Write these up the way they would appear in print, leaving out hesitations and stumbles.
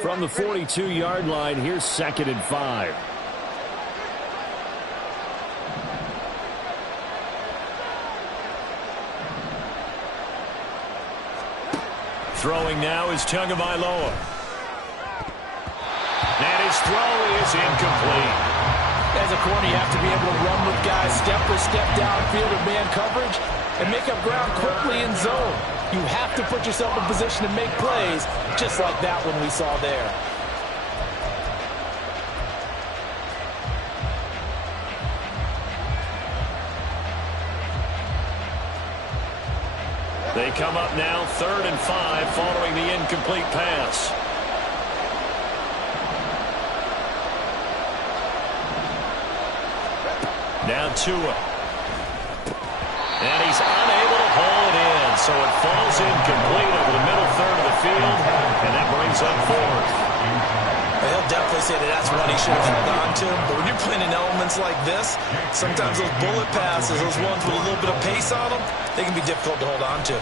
From the 42-yard line, here's 2nd and 5. Throwing now is Tagovailoa. And his throw is incomplete. As a corner, you have to be able to run with guys step for step downfield in man coverage and make up ground quickly in zone. You have to put yourself in position to make plays, just like that one we saw there. They come up now 3rd and 5 following the incomplete pass. Now Tua. And he's unable to haul it in, so it falls incomplete over the middle third of the field, and that brings up 4th. He'll definitely say that that's one he should have held on to, but when you're playing in elements like this, sometimes those bullet passes, those ones with a little bit of pace on them, they can be difficult to hold on to.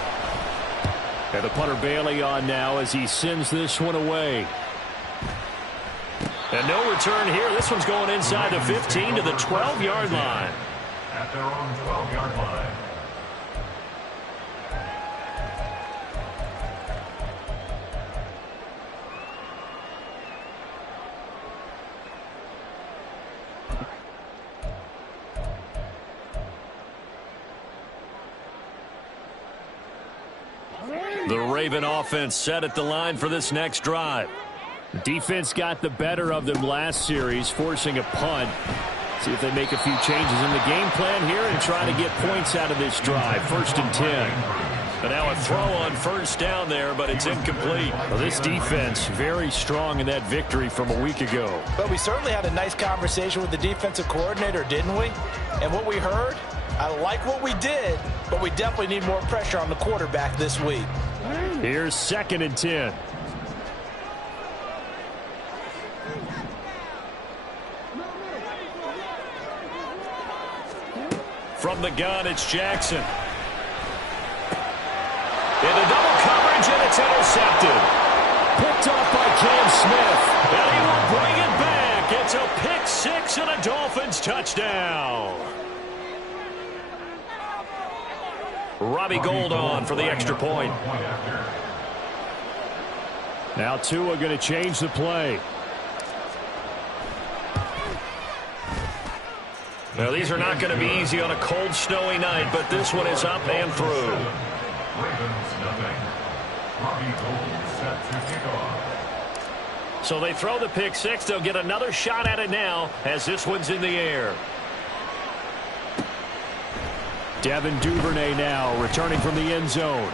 And the punter Bailey on now as he sends this one away. And no return here. This one's going inside the 15 to the 12-yard line. At their own 12-yard line. The Raven offense set at the line for this next drive. Defense got the better of them last series, forcing a punt. See if they make a few changes in the game plan here and try to get points out of this drive. 1st and 10. But now a throw on 1st down there, but it's incomplete. Well, this defense very strong in that victory from a week ago. But we certainly had a nice conversation with the defensive coordinator, didn't we? And what we heard, I like what we did, but we definitely need more pressure on the quarterback this week. Here's 2nd and 10. From the gun, it's Jackson. Into double coverage, and it's intercepted. Picked off by Cam Smith. And he will bring it back. It's a pick 6 and a Dolphins touchdown. Robbie Gould on for the extra point. Now Tua going to change the play. Now, these are not going to be easy on a cold, snowy night, but this one is up and through. Ravens nothing. Robbie Gould set to kick off. So they throw the pick 6. They'll get another shot at it now as this one's in the air. Devin Duvernay now returning from the end zone.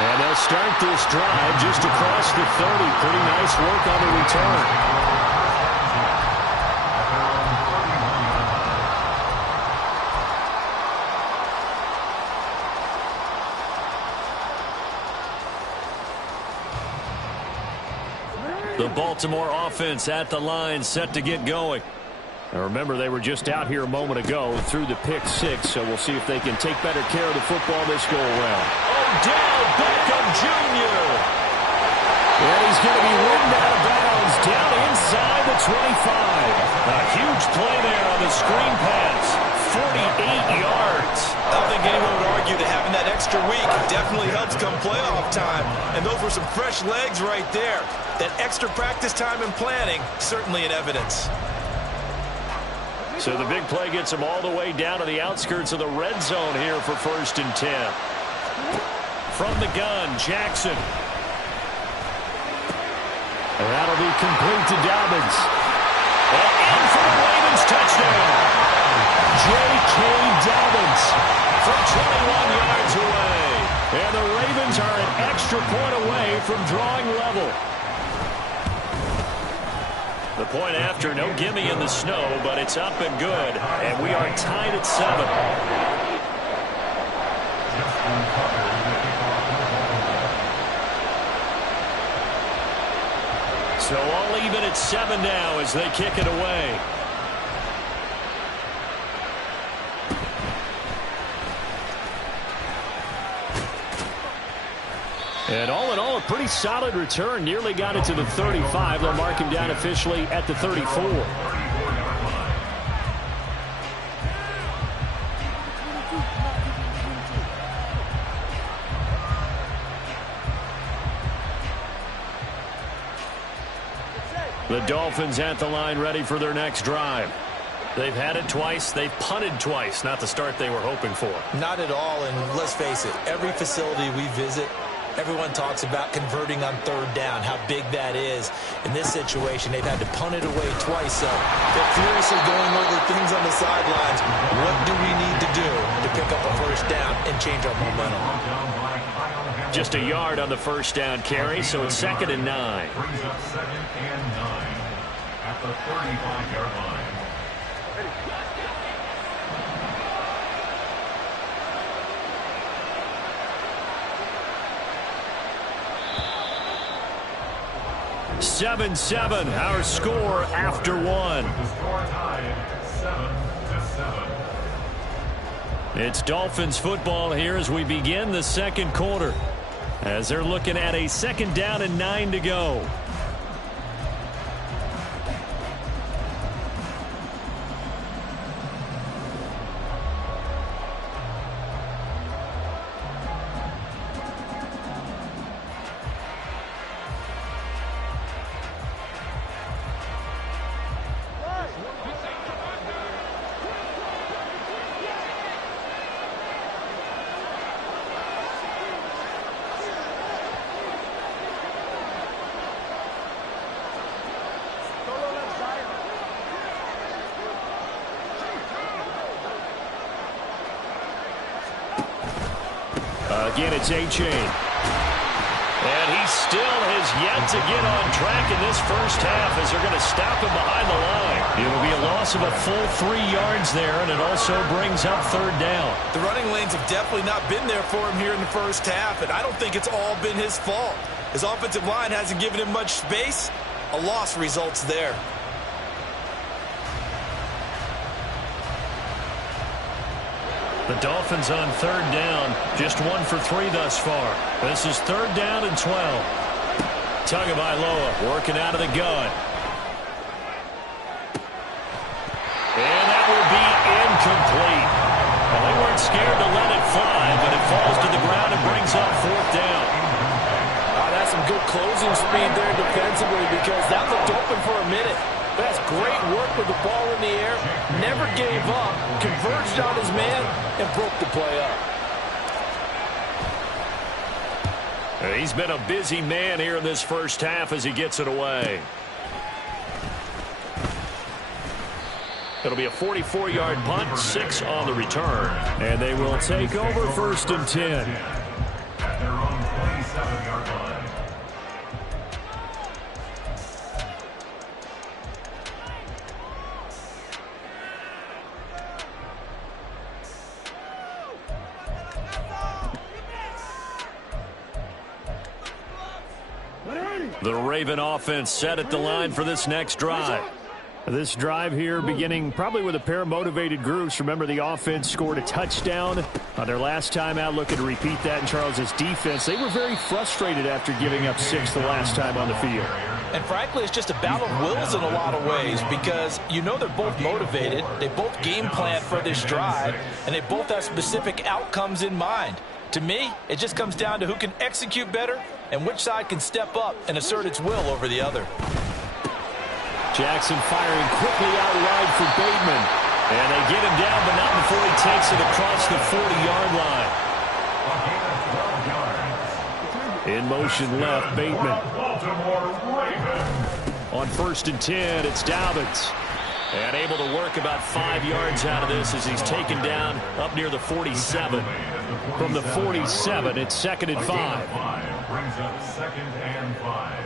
And they'll start this drive just across the 30. Pretty nice work on the return. The Baltimore offense at the line, set to get going. Now remember, they were just out here a moment ago through the pick 6, so we'll see if they can take better care of the football this go-around. Odell Beckham Jr. And he's going to be ridden out of bounds down inside the 25. A huge play there on the screen pass. 48 yards. I don't think anyone would argue that having that extra week definitely helps come playoff time. And those were some fresh legs right there. That extra practice time and planning, certainly in evidence. So the big play gets them all the way down to the outskirts of the red zone here for 1st and 10. From the gun, Jackson. And that'll be complete to Dobbins. And in for the Ravens touchdown. J.K. Dobbins from 21 yards away. And the Ravens are an extra point away from drawing level. The point after, no gimme in the snow, but it's up and good. And we are tied at 7. So all even at 7 now as they kick it away. And all in all, a pretty solid return. Nearly got it to the 35. They'll mark him down officially at the 34. The Dolphins at the line ready for their next drive. They've had it twice. They've punted twice. Not the start they were hoping for. Not at all, and let's face it, every facility we visit, everyone talks about converting on third down, how big that is. In this situation, they've had to punt it away twice, so they're furiously going over things on the sidelines. What do we need to do to pick up a first down and change our momentum? Just a yard on the first down carry, so it's 2nd and 9. Brings up 2nd and 9 at the 35-yard line. Seven, our score after one. The score tied 7-7. It's Dolphins football here as we begin the second quarter, as they're looking at a 2nd down and 9 to go. Again, it's A-Chain. And he still has yet to get on track in this first half as they're going to stop him behind the line. It'll be a loss of a full 3 yards there, and it also brings up third down. The running lanes have definitely not been there for him here in the first half, and I don't think it's all been his fault. His offensive line hasn't given him much space. A loss results there. The Dolphins on third down, just 1 for 3 thus far. This is 3rd down and 12. Tagovailoa working out of the gun. And that will be incomplete. Well, they weren't scared to let it fly, but it falls to the ground and brings up 4th down. That's some good closing speed there defensively, because that looked open for a minute. That's great work with the ball in the air. Never gave up, converged on his man, and broke the play up. He's been a busy man here in this first half as he gets it away. It'll be a 44-yard punt, 6 on the return. And they will take over 1st and 10. At their own 27-yard line. The Raven offense set at the line for this next drive. This drive here beginning probably with a pair of motivated groups. Remember, the offense scored a touchdown on their last time out. Looking to repeat that in Charles's defense. They were very frustrated after giving up 6 the last time on the field. And frankly, it's just a battle of wills in a lot of ways, because you know they're both motivated. They both game plan for this drive, and they both have specific outcomes in mind. To me, it just comes down to who can execute better and which side can step up and assert its will over the other. Jackson firing quickly out wide for Bateman. And they get him down, but not before he takes it across the 40-yard line. In motion left, Bateman. On 1st and 10, it's Dobbins. And able to work about 5 yards out of this as he's taken down up near the 47. From the 47, it's 2nd and 5. Brings up 2nd and 5.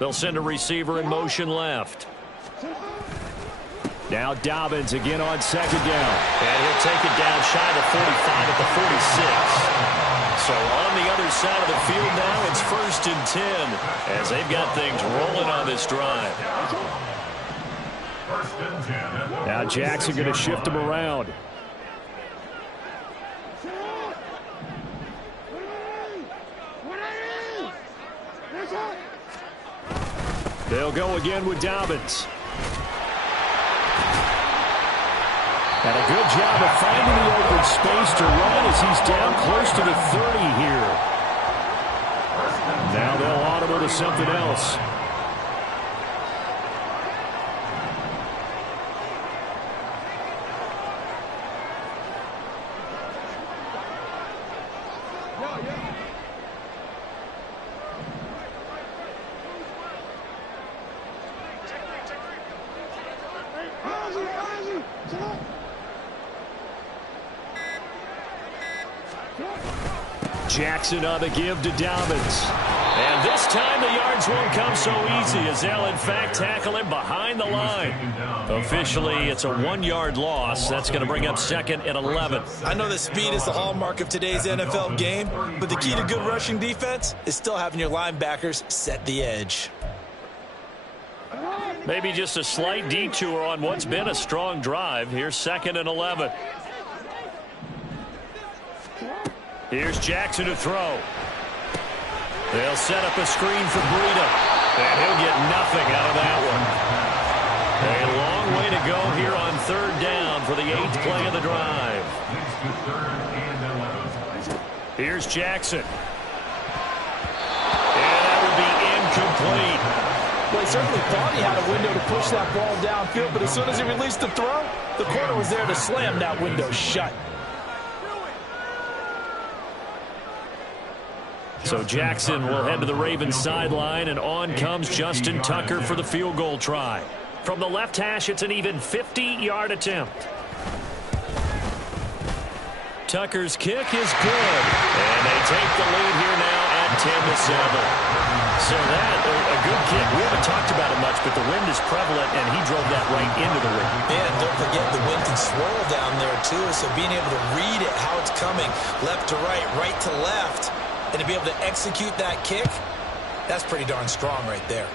They'll send a receiver in motion left. Now Dobbins again on 2nd down. And he'll take it down shy of the 45 at the 46. So on the other side of the field now, it's 1st and 10 as they've got things rolling on this drive. 1st and 10. Now Jackson going to shift him around. They'll go again with Dobbins. And a good job of finding the open space to run as he's down close to the 30 here. Now they'll audible to something else. Jackson on the give to Dobbins. And this time the yards won't come so easy as they'll in fact tackle him behind the line. Officially, it's a 1-yard loss. That's going to bring up 2nd and 11. I know that speed is the hallmark of today's NFL game, but the key to good rushing defense is still having your linebackers set the edge. Maybe just a slight detour on what's been a strong drive. Here's 2nd and 11. Here's Jackson to throw. They'll set up a screen for Breida, and he'll get nothing out of that one. A long way to go here on 3rd down for the 8th play of the drive. Here's Jackson. And that will be incomplete. Well, he certainly thought he had a window to push that ball downfield, but as soon as he released the throw, the corner was there to slam that window shut. So Jackson will head to the Ravens sideline, and on comes Justin Tucker for the field goal try. From the left hash, it's an even 50-yard attempt. Tucker's kick is good, and they take the lead here now at 10-7. So that, a good kick. We haven't talked about it much, but the wind is prevalent, and he drove that right into the ring. And don't forget, the wind can swirl down there, too, so being able to read it, how it's coming, left to right to left, and to be able to execute that kick, that's pretty darn strong right there.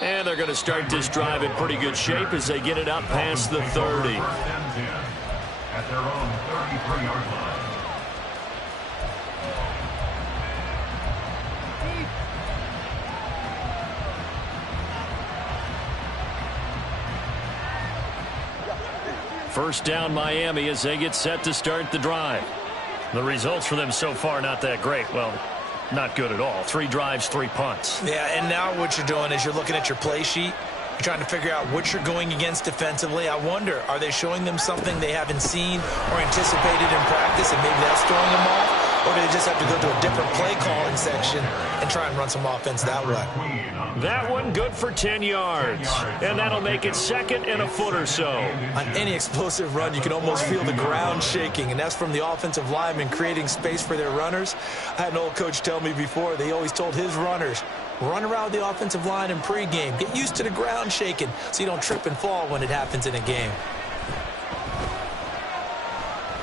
And they're going to start this drive in pretty good shape as they get it up past the 30. At their own 33-yard line. First down Miami as they get set to start the drive. The results for them so far not that great. Well, not good at all. 3 drives, 3 punts. Yeah, and now what you're doing is you're looking at your play sheet. You're trying to figure out what you're going against defensively. I wonder, are they showing them something they haven't seen or anticipated in practice, and maybe that's throwing them off? Or do they just have to go to a different play calling section and try and run some offense that way? That one good for 10 yards. And that'll make it 2nd and a foot or so. On any explosive run, you can almost feel the ground shaking, and that's from the offensive linemen creating space for their runners. I had an old coach tell me before, they always told his runners, run around the offensive line in pregame. Get used to the ground shaking so you don't trip and fall when it happens in a game.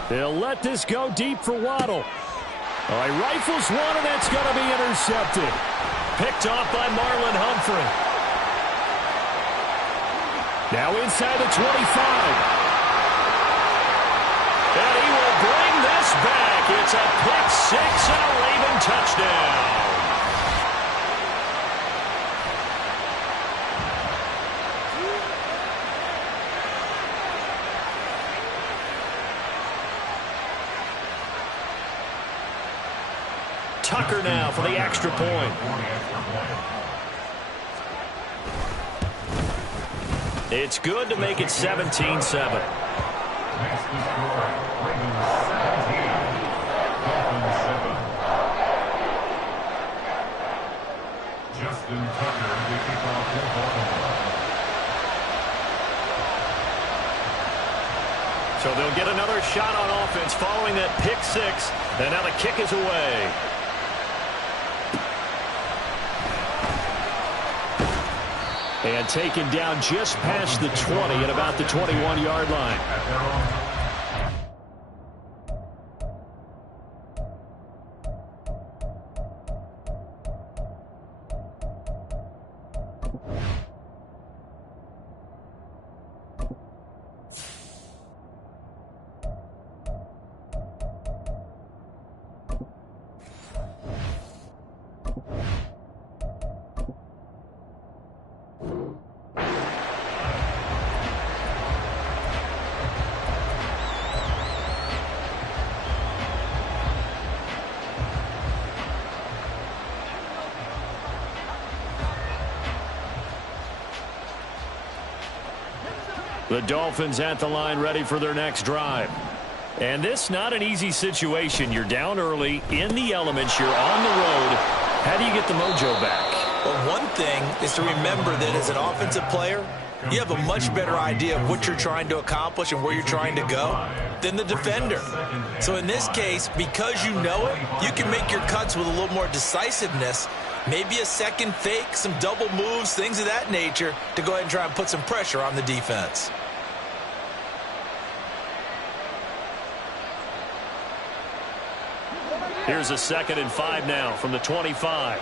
They'll let this go deep for Waddle. All right, rifles one, and that's going to be intercepted. Picked off by Marlon Humphrey. Now inside the 25. And he will bring this back. It's a pick 6 and a Raven touchdown. Tucker now for the extra point. It's good to make it 17-7. Makes the score Ravens 17, Dolphins 7. Justin Tucker to kick off for Baltimore. So they'll get another shot on offense following that pick 6, and now the kick is away. And taken down just past the 20 at about the 21-yard line. The Dolphins at the line ready for their next drive. And this not an easy situation. You're down early, in the elements, you're on the road. How do you get the mojo back? Well, one thing is to remember that as an offensive player, you have a much better idea of what you're trying to accomplish and where you're trying to go than the defender. So in this case, because you know it, you can make your cuts with a little more decisiveness, maybe a second fake, some double moves, things of that nature, to go ahead and try and put some pressure on the defense. Here's a 2nd and 5 now from the 25.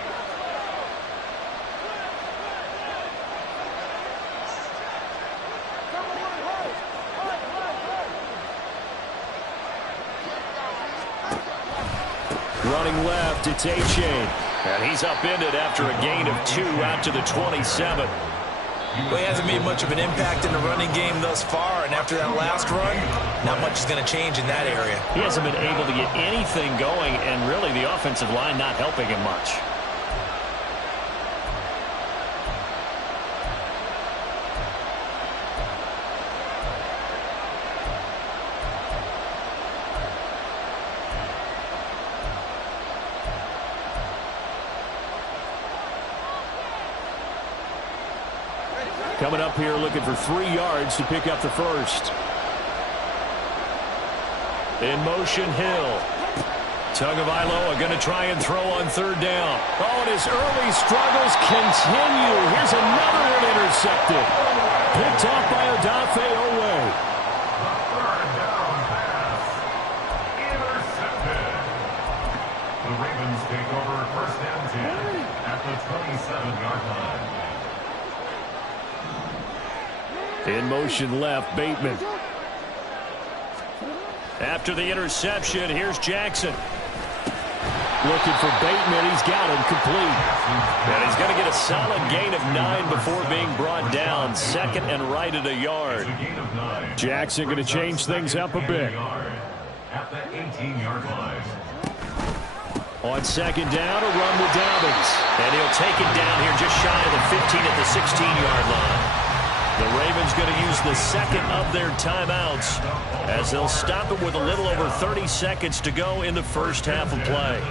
Running left, it's A-Chain. And he's upended after a gain of 2 out to the 27. Well, he hasn't made much of an impact in the running game thus far, and after that last run, not much is going to change in that area. He hasn't been able to get anything going, and really the offensive line not helping him much. Coming up here looking for 3 yards to pick up the first. In motion, Hill. Tagovailoa going to try and throw on 3rd down. Oh, and his early struggles continue. Here's another one intercepted. Picked off by Odafe Owe. Third down pass. Intercepted. The Ravens take over 1st and 10 at the 27-yard line. In motion left, Bateman. After the interception, here's Jackson. Looking for Bateman. He's got him complete. And he's going to get a solid gain of 9 before being brought down. 2nd and right at a yard. Jackson going to change things up a bit. At the 18-yard line. On 2nd down, a run with Dobbins. And he'll take it down here just shy of the 15 at the 16-yard line. The Ravens going to use the 2nd of their timeouts as they'll stop it with a little over 30 seconds to go in the first half of play.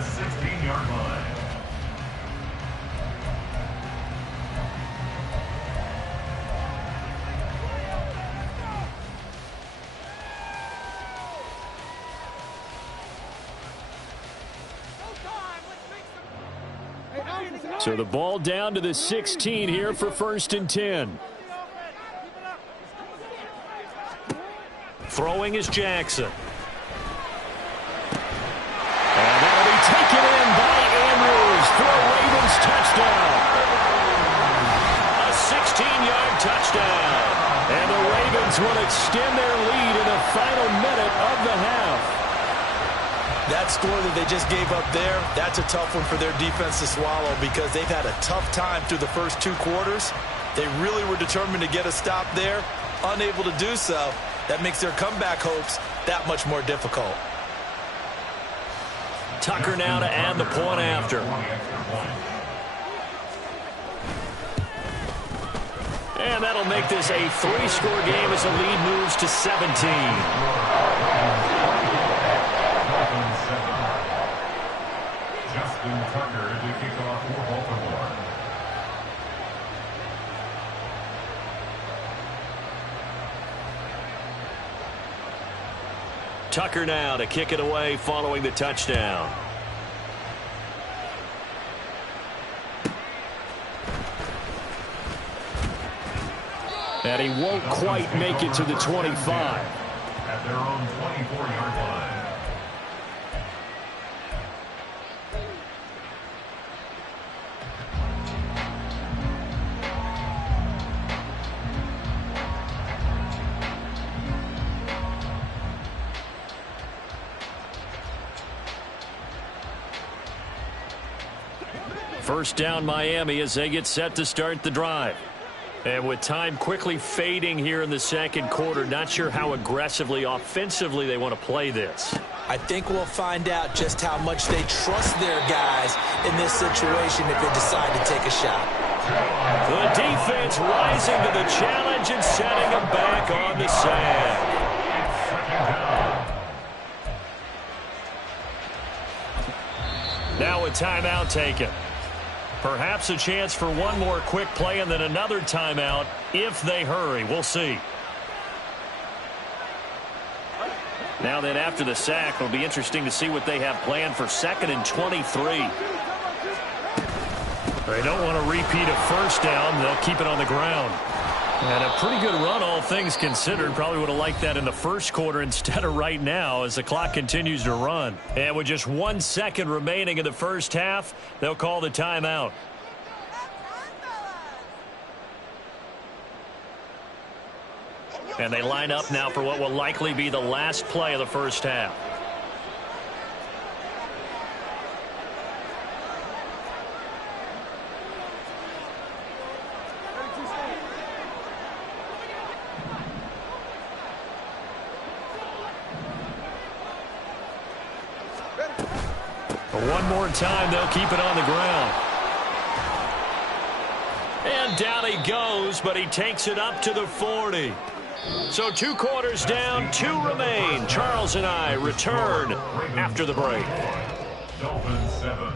So the ball down to the 16 here for 1st and 10. Throwing is Jackson. And that'll be taken in by Andrews for a Ravens touchdown. A 16-yard touchdown. And the Ravens will extend their lead in the final minute of the half. That score that they just gave up there, that's a tough one for their defense to swallow because they've had a tough time through the first 2 quarters. They really were determined to get a stop there, unable to do so. That makes their comeback hopes that much more difficult. Tucker now to add the point after. And that'll make this a 3-score game as the lead moves to 17. Justin Tucker to kick off for Baltimore. Tucker now to kick it away following the touchdown. And he won't quite make it to the 25. At their own 24-yard line. First down Miami as they get set to start the drive. And with time quickly fading here in the second quarter, not sure how aggressively, offensively they want to play this. I think we'll find out just how much they trust their guys in this situation if they decide to take a shot. The defense rising to the challenge and setting them back on the sand. Now a timeout taken. Perhaps a chance for one more quick play and then another timeout if they hurry. We'll see. Now then, after the sack, it'll be interesting to see what they have planned for 2nd and 23. They don't want to repeat a first down. They'll keep it on the ground. And a pretty good run, all things considered. Probably would have liked that in the first quarter instead of right now as the clock continues to run. And with just 1 second remaining in the first half, they'll call the timeout. And they line up now for what will likely be the last play of the first half. One more time, they'll keep it on the ground. And down he goes, but he takes it up to the 40. So 2 quarters down, 2 remain. Charles and I return after the break. Dolphins 7.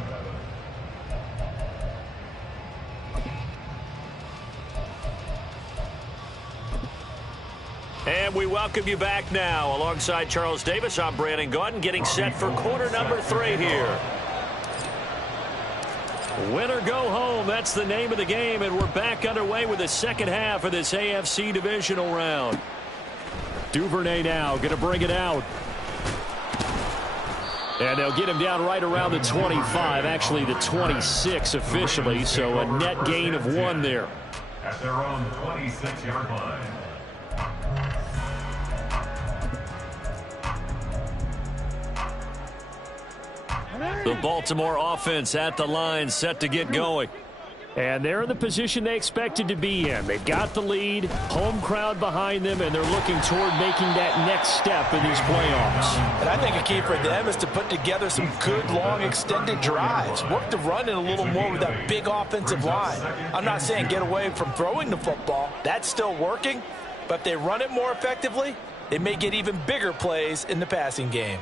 And we welcome you back now. Alongside Charles Davis, I'm Brandon Gaudin, getting set for quarter number 3 here. Win or go home, that's the name of the game, and we're back underway with the second half of this AFC divisional round. Duvernay now going to bring it out. And they'll get him down right around the 25, actually the 26 officially, so a net gain of 1 there. At their own 26-yard line. The Baltimore offense at the line, set to get going. And they're in the position they expected to be in. They've got the lead, home crowd behind them, and they're looking toward making that next step in these playoffs. And I think a key for them is to put together some good, long, extended drives. Work the run in a little more with that big offensive line. I'm not saying get away from throwing the football. That's still working. But if they run it more effectively, they may get even bigger plays in the passing game.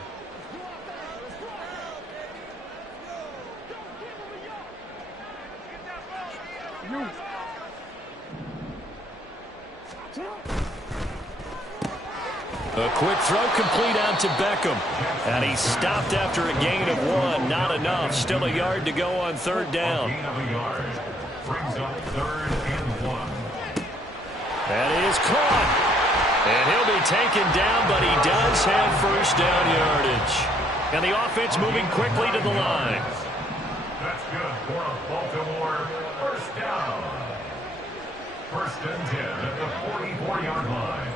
A quick throw complete out to Beckham. And he stopped after a gain of 1. Not enough. Still a yard to go on 3rd down. Gain of a yard. Brings up 3rd and 1. That is caught. And he'll be taken down, but he does have first down yardage. And the offense moving quickly to the line. That's good for a Baltimore first down. 1st and 10 at the 44-yard line.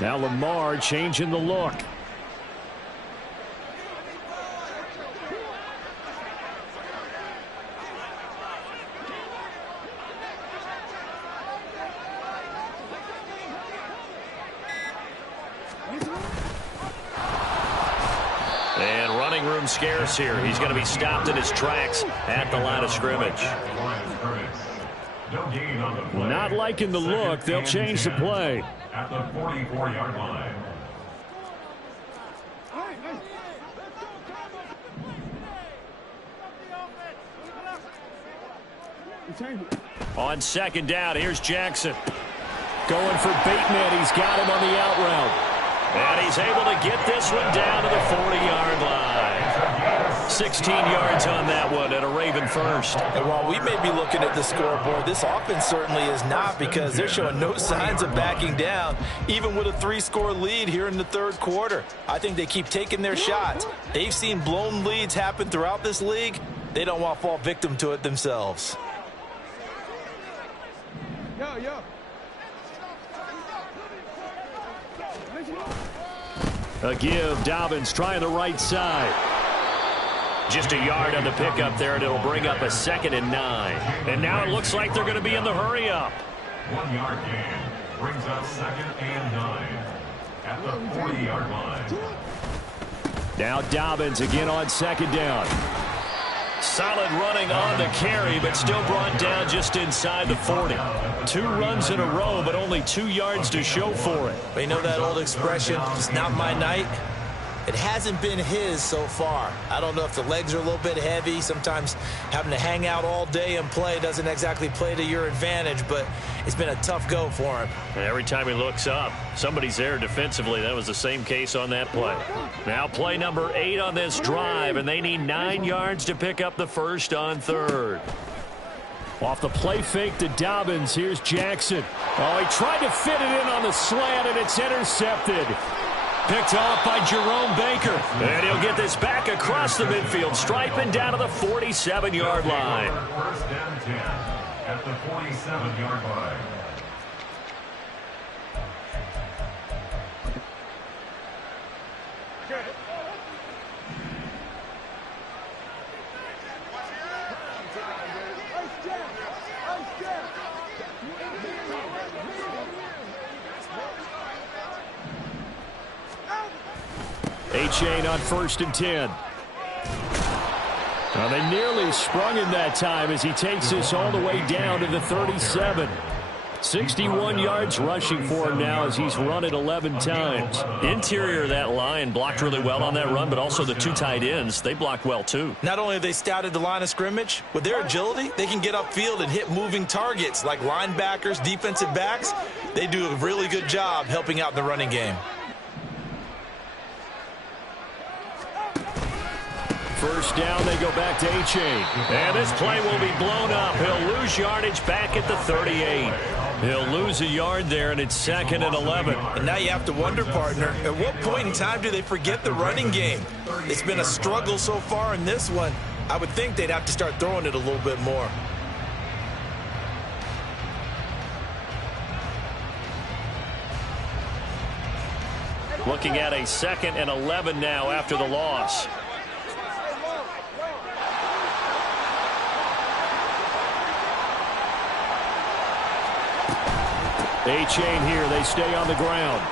Now Lamar changing the look. And running room scarce here. He's going to be stopped in his tracks at the line of scrimmage. Not liking the look. They'll change the play. At the 44-yard line. On 2nd down, here's Jackson. Going for Bateman. He's got him on the out route. And he's able to get this one down to the 40-yard line. 16 yards on that one and a Raven first. And while we may be looking at the scoreboard, this offense certainly is not, because they're showing no signs of backing down, even with a 3-score lead here in the 3rd quarter. I think they keep taking their shots. They've seen blown leads happen throughout this league. They don't want to fall victim to it themselves. A give. Dobbins trying the right side. Just a yard on the pickup there, and it'll bring up a 2nd and 9. And now it looks like they're going to be in the hurry-up. 1 yard gain brings up 2nd and 9 at the 40-yard line. Now Dobbins again on 2nd down. Solid running on the carry, but still brought down just inside the 40. 2 runs in a row, but only 2 yards to show for it. But you know that old expression, it's not my night? It hasn't been his so far. I don't know if the legs are a little bit heavy. Sometimes having to hang out all day and play doesn't exactly play to your advantage, but it's been a tough go for him. And every time he looks up, somebody's there defensively. That was the same case on that play. Now play number 8 on this drive, and they need 9 yards to pick up the first on 3rd. Off the play fake to Dobbins, here's Jackson. Oh, he tried to fit it in on the slant, and it's intercepted. Picked off by Jerome Baker. And he'll get this back across the midfield stripe and down to the 47-yard line. 1st and 10 at the 47-yard line. A-Chain on 1st and 10. Well, they nearly sprung him that time as he takes this all the way down to the 37. 61 yards rushing for him now as he's run it 11 times. Interior of that line blocked really well on that run, but also the 2 tight ends, they blocked well too. Not only have they scouted the line of scrimmage, with their agility, they can get upfield and hit moving targets like linebackers, defensive backs. They do a really good job helping out in the running game. First down, they go back to A-Chain. And this play will be blown up. He'll lose yardage back at the 38. He'll lose a yard there, and it's 2nd and 11. And now you have to wonder, partner, at what point in time do they forget the running game? It's been a struggle so far in this one. I would think they'd have to start throwing it a little bit more. Looking at a 2nd and 11 now after the loss. A-Chain here. They stay on the ground.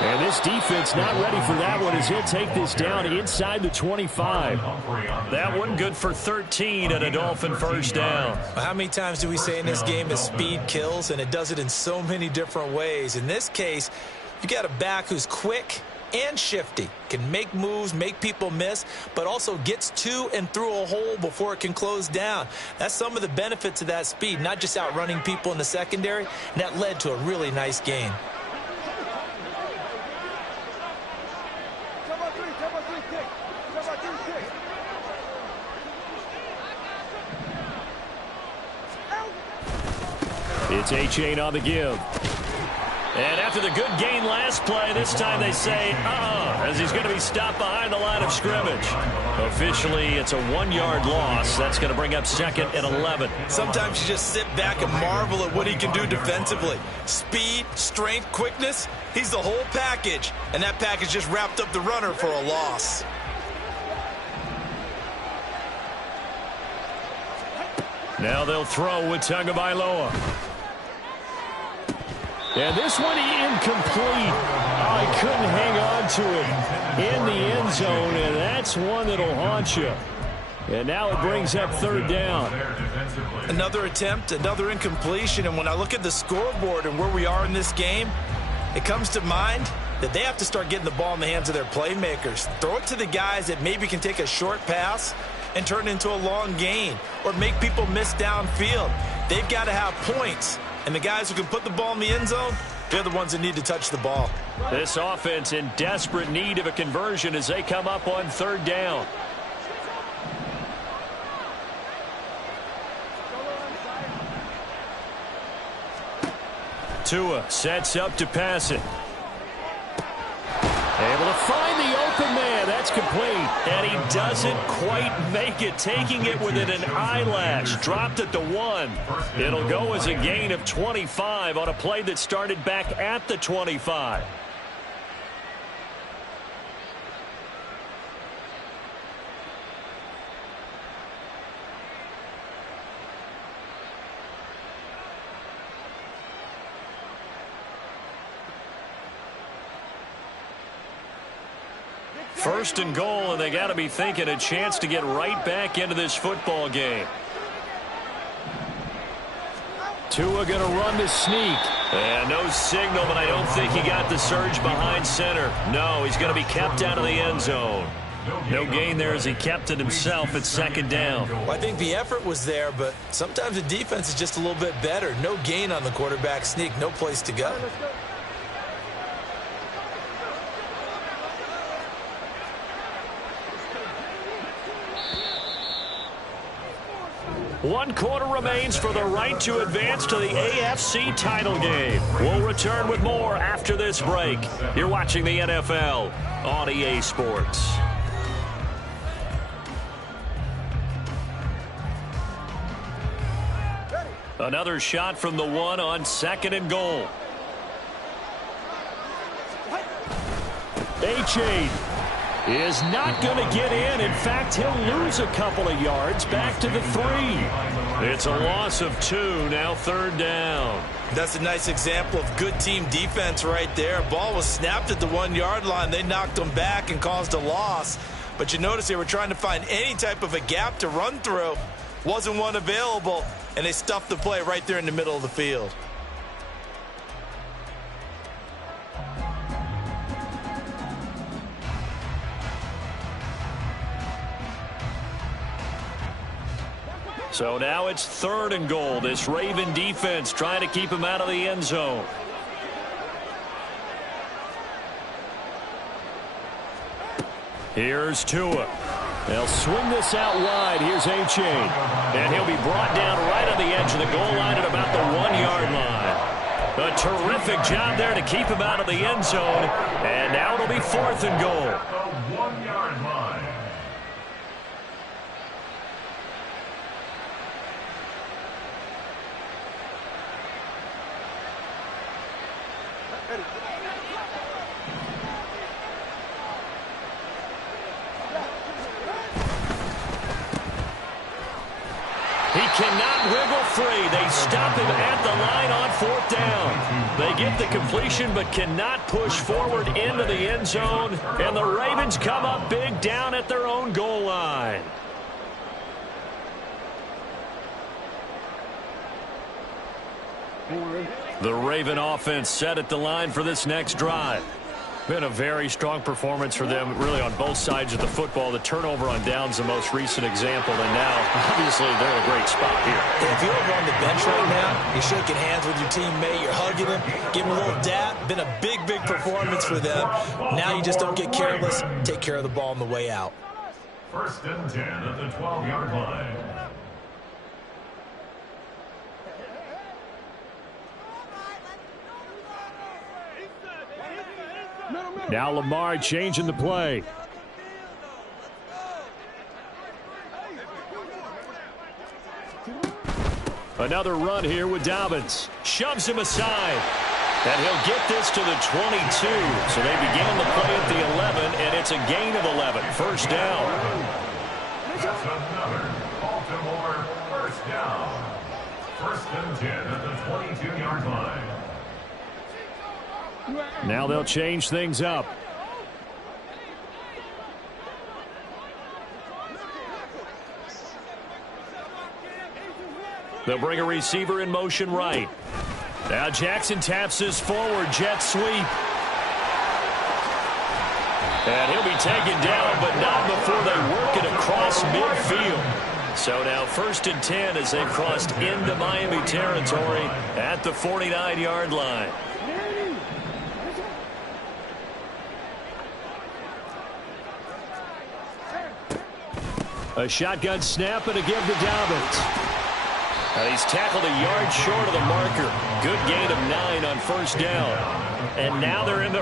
And this defense not ready for that one as he'll take this down inside the 25. That one good for 13 and a Dolphin first down. How many times do we say in this game that speed kills, and it does it in so many different ways? In this case, you got a back who's quick and shifty, can make moves, make people miss, but also gets to and through a hole before it can close down. That's some of the benefits of that speed, not just outrunning people in the secondary, and that led to a really nice gain. It's A-Chain on the give. And after the good gain last play, this time they say, as he's going to be stopped behind the line of scrimmage. Officially, it's a 1-yard loss. That's going to bring up 2nd and 11. Sometimes you just sit back and marvel at what he can do defensively. Speed, strength, quickness, he's the whole package. And that package just wrapped up the runner for a loss. Now they'll throw with Tagovailoa. And this one incomplete. Oh, he couldn't hang on to it in the end zone, and that's one that'll haunt you. And now it brings up 3rd down. Another attempt, another incompletion, and when I look at the scoreboard and where we are in this game, it comes to mind that they have to start getting the ball in the hands of their playmakers. Throw it to the guys that maybe can take a short pass and turn it into a long gain or make people miss downfield. They've got to have points. And the guys who can put the ball in the end zone, they're the ones that need to touch the ball. This offense in desperate need of a conversion as they come up on 3rd down. Tua sets up to pass it. Able to find the open man. That's complete. And he doesn't quite make it. Taking it within an eyelash. Dropped it to 1. It'll go as a gain of 25 on a play that started back at the 25. First and goal, and they got to be thinking a chance to get right back into this football game. Tua going to run the sneak. And no signal, but I don't think he got the surge behind center. No, he's going to be kept out of the end zone. No gain there as he kept it himself at second down. Well, I think the effort was there, but sometimes the defense is just a little bit better. No gain on the quarterback sneak, no place to go. One quarter remains for the right to advance to the AFC title game. We'll return with more after this break. You're watching the NFL on EA Sports. Another shot from the one on second and goal. A-Chain is not going to get in. In fact, he'll lose a couple of yards back to the 3. It's a loss of 2, now third down. That's a nice example of good team defense right there. Ball was snapped at the 1-yard line. They knocked them back and caused a loss. But you notice they were trying to find any type of a gap to run through. Wasn't one available, and they stuffed the play right there in the middle of the field. So now it's third and goal. This Raven defense trying to keep him out of the end zone. Here's Tua. They'll swing this out wide. Here's A-Chain. And he'll be brought down right on the edge of the goal line at about the 1-yard line. A terrific job there to keep him out of the end zone. And now it'll be fourth and goal. The 1-yard line. He cannot wiggle free. They stop him at the line on fourth down. They get the completion but cannot push forward into the end zone. And the Ravens come up big down at their own goal line. The Raven offense set at the line for this next drive. Been a very strong performance for them, really, on both sides of the football. The turnover on downs, the most recent example, and now, obviously, they're in a great spot here. If you're over on the bench right now, you're shaking hands with your teammate, you're hugging him, giving him a little dap. Been a big, big performance for them. Now you just don't get careless. Take care of the ball on the way out. First and 10 at the 12-yard line. Now Lamar changing the play. Another run here with Dobbins. Shoves him aside. And he'll get this to the 22. So they began the play at the 11, and it's a gain of 11. First down. That's another Baltimore first down. First and 10 at the 22-yard line. Now they'll change things up. They'll bring a receiver in motion right. Now Jackson taps his forward jet sweep. And he'll be taken down, but not before they work it across midfield. So now first and 10 as they've crossed into Miami territory at the 49-yard line. A shotgun snap and a give to Dobbins. And he's tackled a yard short of the marker. Good gain of 9 on first down. And now they're in the